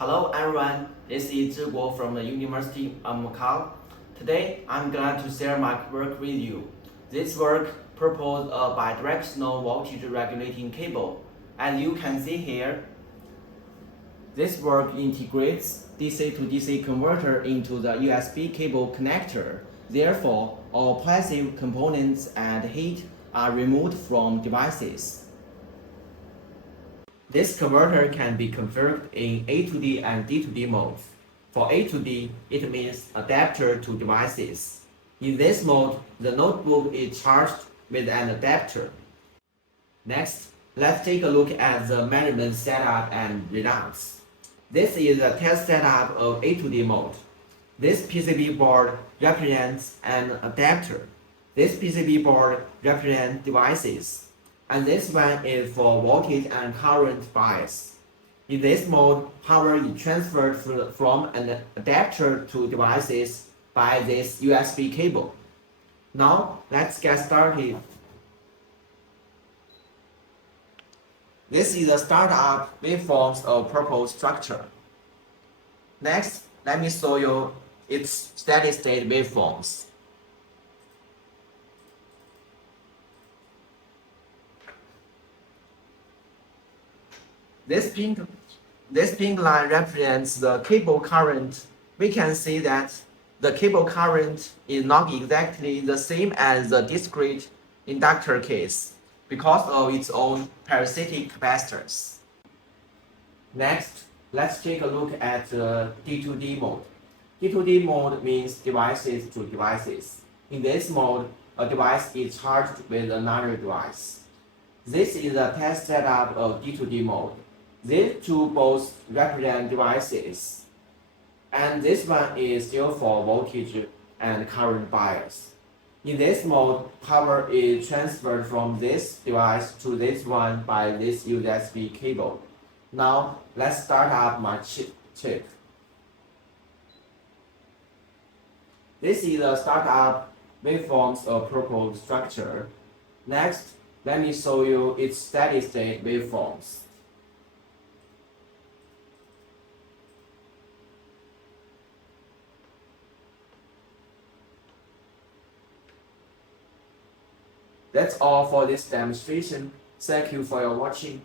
Hello everyone, this is Zhiguo from the University of Macau. Today I'm glad to share my work with you. This work proposed a bidirectional voltage regulating cable. As you can see here, this work integrates DC to DC converter into the USB cable connector. Therefore, all passive components and heat are removed from devices. This converter can be configured in A to D and D to D modes. For A to D, it means adapter to devices. In this mode, the notebook is charged with an adapter. Next, let's take a look at the measurement setup and results. This is a test setup of A to D mode. This PCB board represents an adapter. This PCB board represents devices. And this one is for voltage and current bias. In this mode, power is transferred from an adapter to devices by this USB cable. Now, let's get started. This is the startup waveforms of proposed structure. Next, let me show you its steady-state waveforms. This pink line represents the cable current. We can see that the cable current is not exactly the same as the discrete inductor case because of its own parasitic capacitors. Next, let's take a look at the D2D mode. D2D mode means devices to devices. In this mode, a device is charged with another device. This is a test setup of D2D mode. These two both represent devices, and this one is still for voltage and current bias. In this mode, power is transferred from this device to this one by this USB cable. Now, let's start up my chip. This is the startup waveforms of proposed structure. Next, let me show you its steady-state waveforms. That's all for this demonstration. Thank you for your watching.